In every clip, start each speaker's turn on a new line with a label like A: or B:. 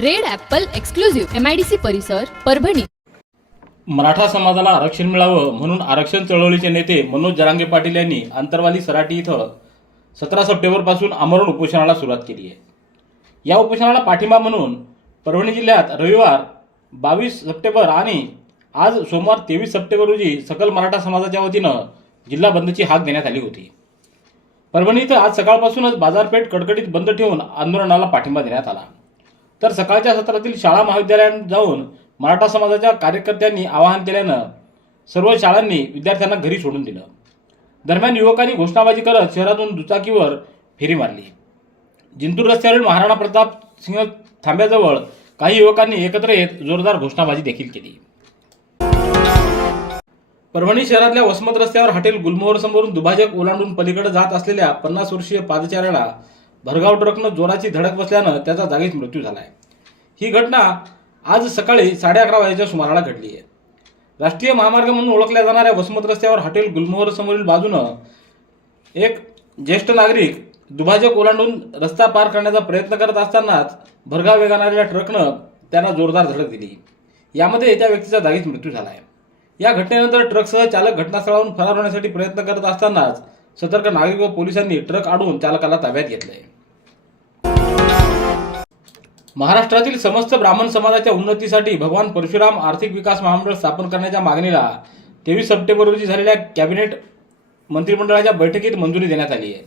A: Red apple exclusive MIDC परिसर परभणी.
B: मराठा समाजाला आरक्षण मिळावं म्हणून आरक्षण चळवळीचे नेते मनोज जरांगे पाटील यांनी आंतरवाली सराटी इथं सतरा सप्टेंबरपासून आमरण उपोषणाला सुरुवात केली आहे. या उपोषणाला पाठिंबा म्हणून परभणी जिल्ह्यात रविवार बावीस सप्टेंबर आणि आज सोमवार तेवीस सप्टेंबर रोजी सकल मराठा समाजाच्या वतीनं जिल्हा बंदची हाक देण्यात आली होती. परभणी इथं आज सकाळपासूनच बाजारपेठ कडकडीत बंद ठेवून आंदोलनाला पाठिंबा देण्यात आला. तर सकाळच्या सत्रातील शाळा महाविद्यालयात जाऊन मराठा समाजाच्या कार्यकर्त्यांनी आवाहन केल्यानं सर्व शाळांनी विद्यार्थ्यांना घरी सोडून दिलं. दरम्यान युवकांनी घोषणाबाजी करत शहरातून दुचाकीवर फेरी मारली. जिंतूर रस्त्यावरील महाराणा प्रताप सिंह थांब्याजवळ काही युवकांनी एकत्र येत जोरदार घोषणाबाजी देखील केली. परभणी शहरातल्या वसमत रस्त्यावर हॉटेल गुलमोहर समोरून दुभाजक ओलांडून पलीकडे जात असलेल्या पन्नास वर्षीय पादचाऱ्याला भरगाव ट्रकनं जोराची धडक बसल्यानं त्याचा जागीच मृत्यू झाला आहे ही घटना आज सकाळी साडे अकरा वाजेच्या सुमाराला घडली आहे. राष्ट्रीय महामार्ग म्हणून ओळखल्या जाणाऱ्या वसमत रस्त्यावर हॉटेल गुलमोहर समोरील बाजूनं एक ज्येष्ठ नागरिक दुभाजक ओलांडून रस्ता पार करण्याचा प्रयत्न करत असतानाच भरगाव वेगाणाऱ्या ट्रकनं त्यांना जोरदार धडक दिली. यामध्ये त्या व्यक्तीचा जागीच मृत्यू झाला आहे या घटनेनंतर ट्रकसह चालक घटनास्थळावरून फरार होण्यासाठी प्रयत्न करत असतानाच सतर्क नागरिक व पोलिसांनी ट्रक अडवून चालकाला ताब्यात घेतलंय. महाराष्ट्रातील समस्त ब्राह्मण समाजाच्या उन्नतीसाठी भगवान परशुराम आर्थिक विकास महामंडळ स्थापन करण्याच्या मागणीला तेवीस सप्टेंबर रोजी झालेल्या कॅबिनेट मंत्रिमंडळाच्या बैठकीत मंजुरी देण्यात आली आहे.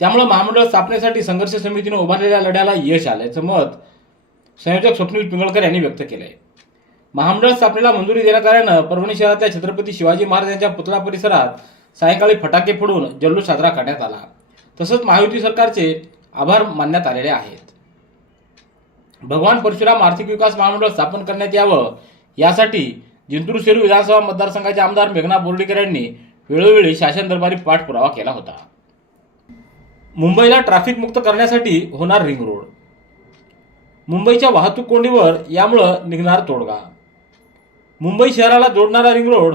B: त्यामुळे महामंडळ स्थापनेसाठी संघर्ष समितीने उभारलेल्या लढ्याला यश आल्याचं मत संयोजक स्वप्नील पिंगळकर यांनी व्यक्त केलंय. महामंडळ स्थापनेला मंजुरी देण्यात आल्यानं परभणी शहरातल्या छत्रपती शिवाजी महाराज यांच्या पुतळा परिसरात सायंकाळी फटाके फोडून जल्लोष साजरा करण्यात आला. तसंच महायुती सरकारचे आभार मानण्यात आलेले आहेत. भगवान परशुराम आर्थिक विकास महामंडळ स्थापन करण्यात यावं यासाठी जिंतूर सेलू विधानसभा मतदारसंघाचे आमदार मेघना बोर्डीकर यांनी वेळोवेळी शासन दरबारी पाठपुरावा केला होता. मुंबईला ट्रॅफिक मुक्त करण्यासाठी होणार रिंग रोड. मुंबईच्या वाहतूक कोंडीवर यामुळं निघणार तोडगा. मुंबई शहराला जोडणारा रिंग रोड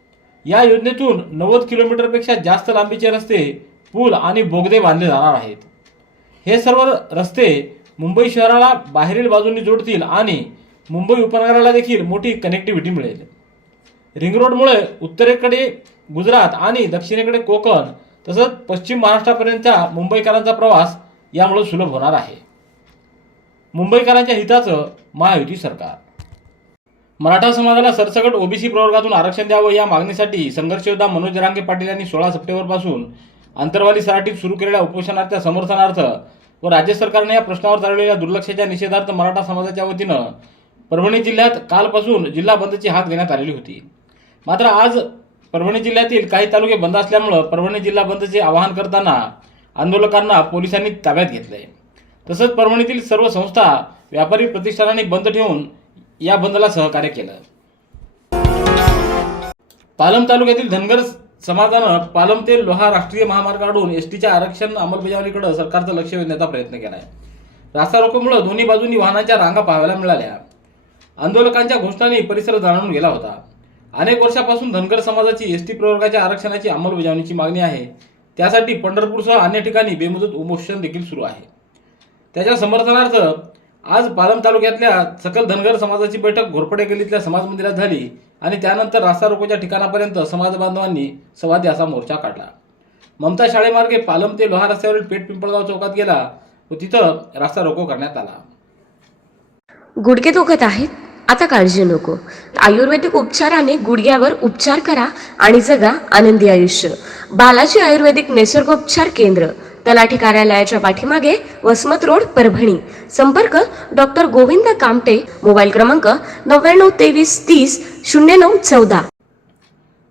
B: या योजनेतून नव्वद किलोमीटरपेक्षा जास्त लांबीचे रस्ते पूल आणि बोगदे बांधले जाणार आहेत. हे सर्व रस्ते मुंबई शहराला बाहेरील बाजूंनी जोडतील आणि मुंबई उपनगराला देखील मोठी कनेक्टिव्हिटी मिळेल. रिंग रोडमुळे उत्तरेकडे गुजरात आणि दक्षिणेकडे कोकण तसंच पश्चिम महाराष्ट्रापर्यंतचा मुंबईकरांचा प्रवास यामुळे सुलभ होणार आहे. मुंबईकरांच्या हिताचं महायुती सरकार. मराठा समाजाला सरसकट ओबीसी प्रवर्गातून आरक्षण द्यावं या मागणीसाठी संघर्ष योद्धा मनोज जरांगे पाटील यांनी सोळा सप्टेंबरपासून अंतरवाली सराटीत सुरू केलेल्या उपोषणाच्या समर्थनार्थ व राज्य सरकारने या प्रश्नावर चालवलेल्या दुर्लक्षाच्या निषेधार्थ मराठा समाजाच्या वतीनं परभणी जिल्ह्यात कालपासून जिल्हा बंदची हाक देण्यात आलेली होती. मात्र आज परभणी जिल्ह्यातील काही तालुके बंद असल्यामुळं परभणी जिल्हा बंदचे आवाहन करताना आंदोलकांना पोलिसांनी ताब्यात घेतलंय. तसंच परभणीतील सर्व संस्था व्यापारी प्रतिष्ठानांनी बंद ठेवून या बंदला सहकार्य केलं. पालम तालुक्यातील धनगर समाजानं पालम ते लोहा राष्ट्रीय महामार्गाकडून एसटीच्या आरक्षण अंमलबजावणीकडे सरकारचं लक्ष वेधण्याचा प्रयत्न केलाय. रास्ता रोकोमुळे दोन्ही बाजूंनी वाहनांच्या रांगा पाहायला मिळाल्या. आंदोलकांच्या घोषणांनी परिसर जाणून गेला होता. अनेक वर्षापासून धनगर समाजाची एसटी प्रवर्गाच्या आरक्षणाची अंमलबजावणीची मागणी आहे. त्यासाठी पंढरपूरसह अन्य ठिकाणी बेमुदत उपोषण देखील सुरू आहे. त्याच्या समर्थनार्थ आज पालम तालुक्यातल्या सकल धनगर समाजाची बैठक घोरपडे गल्लीतल्या समाज मंदिरात झाली आणि त्यानंतर रास्ता रोकोच्या ठिकाणापर्यंत समाज बांधवांनी सवादी असा मोर्चा काढला. ममता शाळेमार्गे पालम ते लोहा रस्त्यावरील पेठ पिंपळगाव चौकात गेला व तिथं रास्ता रोको करण्यात आला.
C: गुडघे दुखत आहेत?
D: आता काळजी नको. आयुर्वेदिक उपचाराने गुडघ्यावर उपचार करा आणि जगा आनंदी आयुष्य. बालाजी आयुर्वेदिक निसर्गोपचार केंद्र. तलाठी कार्यालयाच्या पाठीमागे वसमत रोड परभणी. संपर्क डॉक्टर गोविंद कामटे मोबाईल क्रमांक नव्याण्णव तेवीस तीस शून्य नऊ चौदा.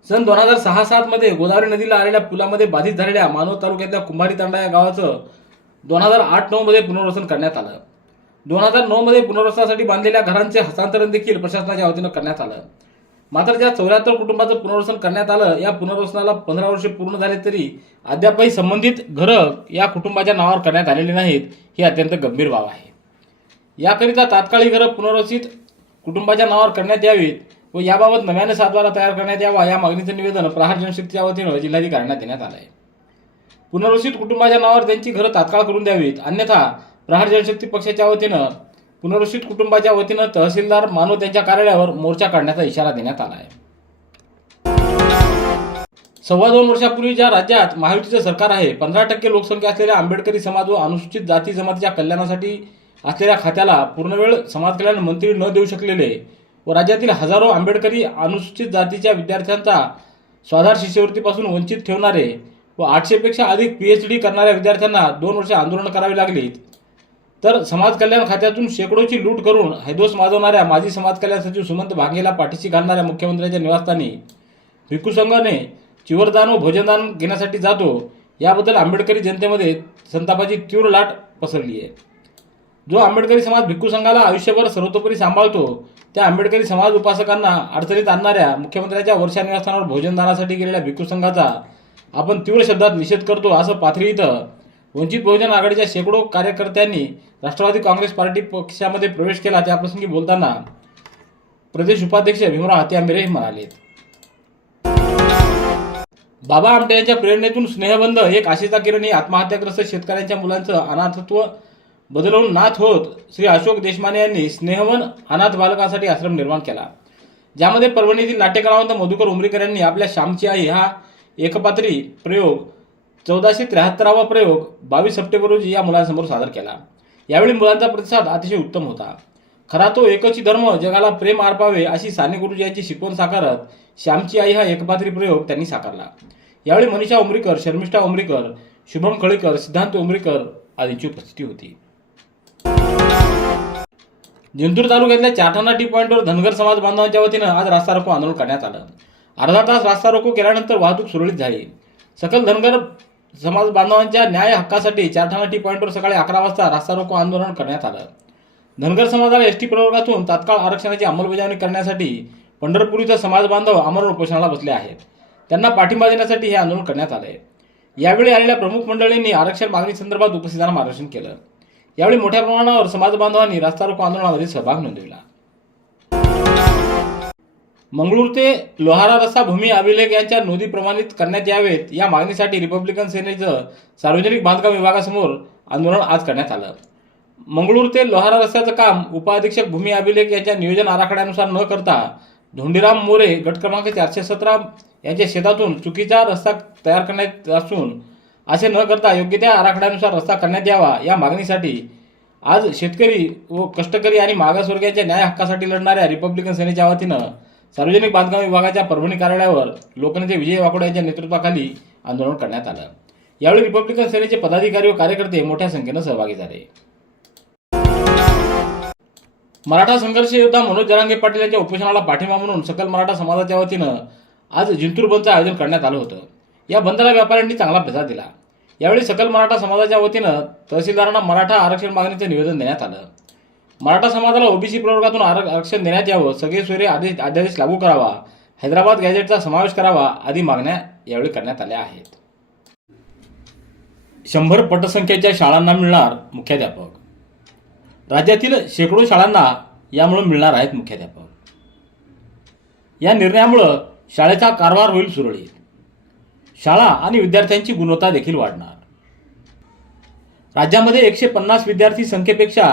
B: सन दोन हजार सहा सात मध्ये गोदावरी नदीला आलेल्या पुलामध्ये बाधित झालेल्या मानव तालुक्यातल्या कुंभारी तांडा या गावाचं दोन हजार आठ नऊ मध्ये पुनर्वसन करण्यात आलं. दोन हजार नऊ मध्ये पुनर्वसनासाठी बांधलेल्या घरांचे हस्तांतरण देखील प्रशासनाच्या वतीनं करण्यात आलं. मात्र ज्या चौऱ्याहत्तर कुटुंबाचं पुनर्वसन करण्यात आलं. या पुनर्वसनाला पंधरा वर्षे पूर्ण झाले तरी अद्यापही संबंधित घरं या कुटुंबाच्या नावावर करण्यात आलेली नाहीत. ही अत्यंत गंभीर बाब आहे. याकरिता तात्काळ ही घरं पुनर्वसित कुटुंबाच्या नावावर करण्यात यावीत व याबाबत नव्याने सातबारा तयार करण्यात यावा या मागणीचं निवेदन प्रहार जनशक्तीच्या वतीनं जिल्हाधिकाऱ्यांना देण्यात आलं आहे पुनर्वसित कुटुंबाच्या नावावर त्यांची घरं तात्काळ करून द्यावीत. अन्यथा प्रहार जनशक्ती पक्षाच्या वतीनं पुनर्वसित कुटुंबाच्या वतीनं तहसीलदार मानव त्यांच्या कार्यालयावर मोर्चा काढण्याचा इशारा देण्यात आला आहे. सव्वा दोन वर्षापूर्वी ज्या राज्यात महायुतीचं सरकार आहे पंधरा टक्के लोकसंख्या असलेल्या आंबेडकरी समाज व अनुसूचित जाती जमातीच्या कल्याणासाठी असलेल्या खात्याला पूर्णवेळ समाज कल्याण मंत्री न देऊ शकलेले व राज्यातील हजारो आंबेडकरी अनुसूचित जातीच्या विद्यार्थ्यांचा स्वाधार शिष्यवृत्तीपासून वंचित ठेवणारे व आठशेपेक्षा अधिक पीएच डी करणाऱ्या विद्यार्थ्यांना दोन वर्षे आंदोलन करावी लागलीत. तर समाज कल्याण खात्यातून शेकडोची लूट करून हैदोस माजवणाऱ्या माजी समाज कल्याण सचिव सुमंत भांगेला पाठीशी घालणाऱ्या मुख्यमंत्र्यांच्या निवासस्थानी भिक्खू संघाने चिवरदान व भोजनदान घेण्यासाठी जातो. याबद्दल आंबेडकरी जनतेमध्ये संतापाची तीव्र लाट पसरली आहे. जो आंबेडकरी समाज भिक्खू संघाला आयुष्यभर सर्वतोपरी सांभाळतो त्या आंबेडकरी समाज उपासकांना अडचणीत आणणाऱ्या मुख्यमंत्र्यांच्या वर्षा निवासस्थानावर भोजनदानासाठी गेलेल्या भिक्खू संघाचा आपण तीव्र शब्दात निषेध करतो असं पाथरी इथं वंचित बहुजन आघाडीच्या शेकडो कार्यकर्त्यांनी राष्ट्रवादी काँग्रेस पार्टी पक्षामध्ये प्रवेश केला त्याप्रसंगी बोलताना प्रदेश उपाध्यक्ष भीमराव हाती म्हणाले. बाबा आमटे यांच्या प्रेरणेतून स्नेहबंध एक आशेचा किरण हे आत्महत्याग्रस्त शेतकऱ्यांच्या मुलांचं अनाथत्व बदलवून नाथ होत श्री अशोक देशमाने यांनी स्नेहवन अनाथ बालकांसाठी आश्रम निर्माण केला. ज्यामध्ये परभणीतील नाट्यकलावंत मधुकर उमरीकर यांनी आपल्या श्यामची आई हा एकपात्री प्रयोग चौदाशे त्र्याहत्तरावा प्रयोग बावीस सप्टेंबर रोजी या मुलांसमोर सादर केला. यावेळी मुलांचा प्रतिसाद अतिशय उत्तम होता. खरा तो एकची धर्म जगाला प्रेम आरपावे अशी साने गुरुजी यांची शिकवण साकारत श्यामची आई हा एकपात्री प्रयोग त्यांनी साकारला. यावेळी मनीषा उमरीकर शर्मिष्ठा उमरीकर शुभम खळीकर सिद्धांत उमरीकर आदींची उपस्थिती होती. जिंतूर तालुक्यातल्या चाठाणा टी पॉईंटवर धनगर समाज बांधवांच्या वतीनं आज रास्ता रोको आंदोलन करण्यात आलं. अर्धा तास रास्ता रोको केल्यानंतर वाहतूक सुरळीत झाली. सकल धनगर समाज बांधवांच्या न्याय हक्कासाठी चारठाणा टी पॉईंटवर सकाळी अकरा वाजता रास्ता रोको आंदोलन करण्यात आलं. धनगर समाजाला एस टी प्रवर्गातून तात्काळ आरक्षणाची अंमलबजावणी करण्यासाठी पंढरपूर इथं समाज बांधव आमरण उपोषणाला बसले आहेत. त्यांना पाठिंबा देण्यासाठी हे आंदोलन करण्यात आले यावेळी आलेल्या प्रमुख मंडळींनी आरक्षण मागणी संदर्भात उपस्थितांना मार्गदर्शन केलं. यावेळी मोठ्या प्रमाणावर समाज बांधवांनी रास्ता रोको आंदोलनामध्ये सहभाग नोंदविला. मंगळूर ते लोहारा रस्ता भूमी अभिलेख यांच्या नोंदी प्रमाणित करण्यात यावेत. या मागणीसाठी रिपब्लिकन सेनेचं सार्वजनिक बांधकाम विभागासमोर आंदोलन आज करण्यात आलं. मंगळूर ते लोहारा रस्त्याचं काम उपअधीक्षक भूमी अभिलेख यांच्या नियोजन आराखड्यानुसार न करता धोंडीराम मोरे गट क्रमांक चारशे सतरा यांच्या शेतातून चुकीचा रस्ता तयार करण्यात असून असे न करता योग्य त्या आराखड्यानुसार रस्ता करण्यात यावा या मागणीसाठी आज शेतकरी व कष्टकरी आणि मागासवर्गीयांच्या न्याय हक्कासाठी लढणाऱ्या रिपब्लिकन सेनेच्या वतीनं सार्वजनिक बांधकाम विभागाच्या परभणी कार्यालयावर लोकनेते विजय वाकोडे यांच्या नेतृत्वाखाली आंदोलन करण्यात आलं. यावेळी रिपब्लिकन सेनेचे पदाधिकारी व कार्यकर्ते मोठ्या संख्येनं सहभागी झाले. मराठा संघर्ष योद्धा मनोज जरांगे पाटील यांच्या उपोषणाला पाठिंबा म्हणून सकल मराठा समाजाच्या वतीनं आज जिंतूर बंदचं आयोजन करण्यात आलं होतं. या बंदला व्यापाऱ्यांनी चांगला प्रतिसाद दिला. यावेळी सकल मराठा समाजाच्या वतीनं तहसीलदारांना मराठा आरक्षण मागणीचं निवेदन देण्यात आलं. मराठा समाजाला ओबीसी प्रवर्गातून आरक्षण देण्यात यावं सगळे सोयरे आदेश अध्यादेश लागू करावा हैदराबाद गॅजेटचा समावेश करावा आदी मागण्या यावेळी करण्यात आल्या आहेत. शंभर पटसंख्येच्या शाळांना मिळणार मुख्याध्यापक. राज्यातील शेकडो शाळांना यामुळे मिळणार आहेत मुख्याध्यापक. या निर्णयामुळं शाळेचा कारभार होईल सुरळीत. शाळा आणि विद्यार्थ्यांची गुणवत्ता देखील वाढणार. राज्यामध्ये एकशे पन्नास विद्यार्थी संख्येपेक्षा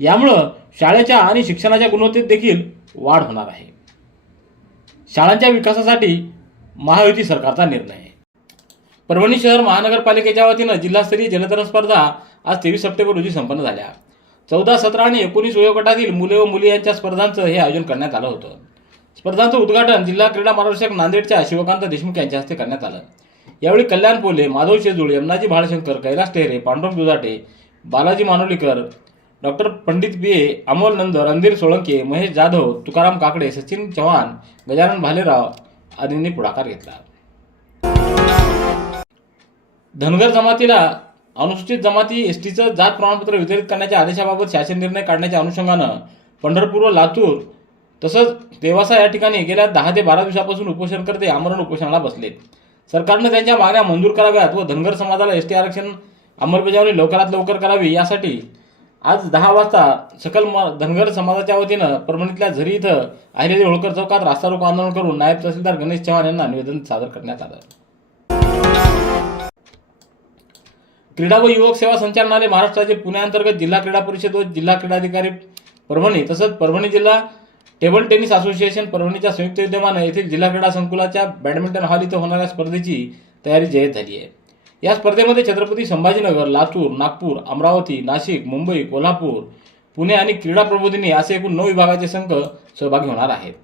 B: यामुळं शाळेच्या आणि शिक्षणाच्या गुणवत्तेत देखील वाढ होणार आहे. शाळांच्या विकासासाठी महायुती सरकारचा निर्णय आहे. परभणी शहर महानगरपालिकेच्या वतीनं जिल्हास्तरीय जलतरण स्पर्धा आज तेवीस सप्टेंबर रोजी संपन्न झाल्या. चौदा सतरा आणि एकोणीस वयोगटातील मुले व मुली यांच्या स्पर्धांचं हे आयोजन करण्यात आलं होतं. स्पर्धांचं उद्घाटन जिल्हा क्रीडा मार्गदर्शक नांदेडच्या शिवकांत देशमुख यांच्या हस्ते करण्यात आलं. यावेळी Kalyan Pole Madhav Shejul Yamnaji Bhalshankar Kailas Tehare Pandurang Dudhate Balaji Manolikar doctor Pandit B A Amol Nand Randhir Solanke Mahesh Jadhav Tukaram Kakade Sachin Chavan Gajanan Bhalerao आदींनी पुढाकार घेतला. धनगर जमातीला अनुसूचित जमाती एस टीचं जात प्रमाणपत्र वितरित करण्याच्या आदेशाबाबत शासन निर्णय काढण्याच्या अनुषंगानं पंढरपूर व लातूर तसंच देवासा या ठिकाणी गेल्या दहा ते बारा दिवसापासून उपोषणकर्ते आमरण उपोषणाला बसलेत. सरकारनं त्यांच्या मागण्या मंजूर कराव्यात व धनगर समाजाला एस टी आरक्षण अंमलबजावणी लवकरात लवकर करावी यासाठी आज दहा वाजता सकल म- धनगर समाजाच्या वतीनं परभणीतल्या झरी इथं आहिरे होळकर चौकात रास्ता रोको आंदोलन करून नायब तहसीलदार गणेश चव्हाण यांना निवेदन सादर करण्यात आलं. क्रीडा व युवक सेवा संचालनालय महाराष्ट्राचे पुण्याअंतर्गत जिल्हा क्रीडा परिषद व जिल्हा क्रीडाधिकारी परभणी तसंच परभणी जिल्हा टेबल टेनिस असोसिएशन परभणीच्या संयुक्त विद्यमानं येथील जिल्हा क्रीडा संकुलाच्या बॅडमिंटन हॉल इथं होणाऱ्या स्पर्धेची तयारी जयत झाली आहे. या स्पर्धेमध्ये छत्रपती संभाजीनगर लातूर नागपूर अमरावती नाशिक मुंबई कोल्हापूर पुणे आणि क्रीडा प्रबोधिनी असे एकूण नऊ विभागाचे संघ सहभागी होणार आहेत.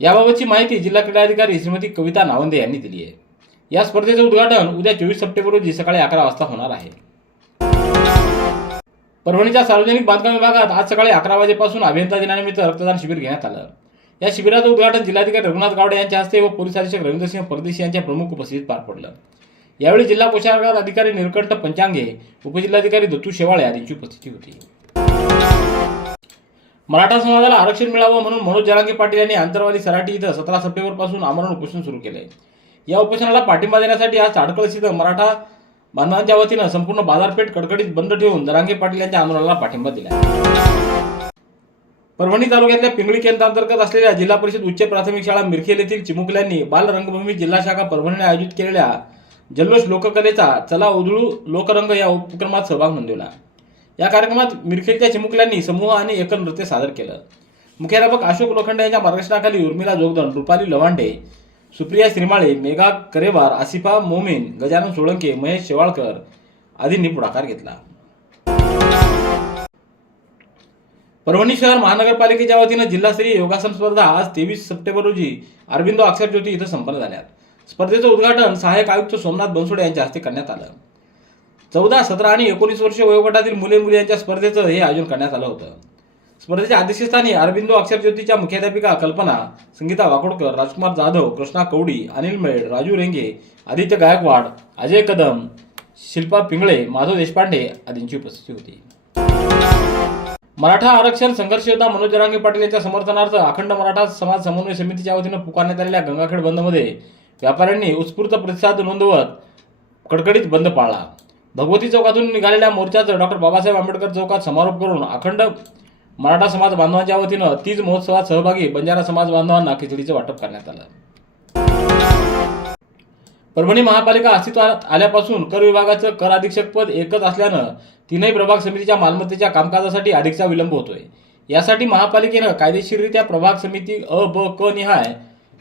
B: याबाबतची माहिती जिल्हा क्रीडाधिकारी श्रीमती कविता नावंदे यांनी दिली आहे. या स्पर्धेचं उद्घाटन उद्या चोवीस सप्टेंबर रोजी सकाळी अकरा वाजता होणार आहे. परभणीच्या सार्वजनिक बांधकाम विभागात आज सकाळी अकरा वाजेपासून अभियंता दिनानिमित्त रक्तदान शिबिर घेण्यात आलं. या शिबिराचं उद्घाटन जिल्हाधिकारी रघुनाथ गावडे यांच्या हस्ते व पोलीस अधीक्षक रवींद्रसिंह परदेशी यांच्या प्रमुख उपस्थितीत पार पडलं. यावेळी जिल्हा पोषाहार अधिकारी निरकंठ पंचांगे उपजिल्हाधिकारी दत्तू शेवाळे आदींची उपस्थिती होती. मराठा समाजाला आरक्षण मिळावं म्हणून मनोज जरांगे पाटील यांनी आंतरवाली सराटी इथं सतरा सप्टेंबरपासून आमरण उपोषण सुरू केलंय. या उपोषणाला पाठिंबा देण्यासाठी आज ताडकळस इथं मराठा बांधवांच्या वतीनं संपूर्ण बाजारपेठ कडकडीत बंद ठेवून जरांगे पाटील यांच्या आंदोलनाला पाठिंबा दिला परभणी तालुक्यातल्या पिंगळी केंद्रांतर्गत असलेल्या जिल्हा परिषद उच्च प्राथमिक शाळा मिरखेल येथील चिमुकल्यांनी बाल रंगभूमी जिल्हा शाखा परभणीने आयोजित केलेल्या जल्लोष लोककलेचा चला उधळू लोकरंग या उपक्रमात सहभाग नोंदवला. या कार्यक्रमात मिरखेलच्या चिमुकल्यांनी समूह आणि एकल नृत्य सादर केलं. मुख्याध्यापक अशोक लोखंडे यांच्या मार्गदर्शनाखाली उर्मिला जोगदन रुपाली लवांडे सुप्रिया श्रीमाळे मेघा करेवार आसिफा मोमीन गजानन सोळंके महेश शेवाळकर आदींनी पुढाकार घेतला. परभणी शहर महानगरपालिकेच्या वतीनं जिल्हास्तरीय योगासन स्पर्धा आज तेवीस सप्टेंबर रोजी अरविंदो अक्षर ज्योती इथं संपन्न झाल्यात. स्पर्धेचं उद्घाटन सहाय्यक आयुक्त सोमनाथ बनसोडे यांच्या हस्ते करण्यात आलं. चौदा सतरा आणि एकोणीस वर्ष वयोगटातील मुले मुली यांच्या स्पर्धेचं हे आयोजन करण्यात आलं होतं. स्पर्धेच्या अध्यक्षस्थानी अरविंदो अक्षर ज्योतीच्या मुख्याध्यापिका कल्पना संगीता वाकोडकर राजकुमार जाधव कृष्णा कवडी अनिल मेड राजू रेंगे आदित्य गायकवाड अजय कदम शिल्पा पिंगळे माधव देशपांडे आदींची उपस्थिती होती. मराठा आरक्षण संघर्ष योद्धा मनोज जरांगे पाटील यांच्या समर्थनार्थ अखंड मराठा समाज समन्वय समितीच्या वतीनं पुकारण्यात आलेल्या गंगाखेड बंदमध्ये व्यापाऱ्यांनी उत्स्फूर्त प्रतिसाद नोंदवत कडकडीत बंद पाळला. भगवती चौकातून निघालेल्या मोर्चाचं डॉक्टर बाबासाहेब आंबेडकर चौकात समारोप करून अखंड मराठा समाज बांधवांच्या वतीनं तीज महोत्सवात सहभागी बंजारा समाज बांधवांना खिचडीचं वाटप करण्यात आलं. परभणी महापालिका अस्तित्वात आल्यापासून कर विभागाचं कर अधीक्षक पद एकच असल्यानं तीनही प्रभाग समितीच्या मालमत्तेच्या कामकाजासाठी अधिकचा विलंब होतोय. यासाठी महापालिकेनं कायदेशीररित्या प्रभाग समिती अ ब क निहाय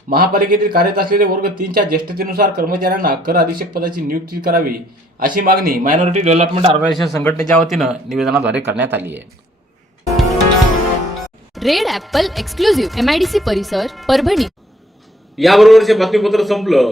B: महापालिकेतील कार्यरत असलेले वर्ग तीनच्या ज्येष्ठतेनुसार कर्मचाऱ्यांना कर अधीक्षक पदाची नियुक्ती करावी अशी मागणी मायनॉरिटी डेव्हलपमेंट ऑर्गनायझेशन संघटनेच्या वतीनं निवेदनाद्वारे करण्यात आली आहे.
A: Red apple exclusive M I D C परिसर परभणी.
B: याबरोबरचे बातमीपत्र संपलं.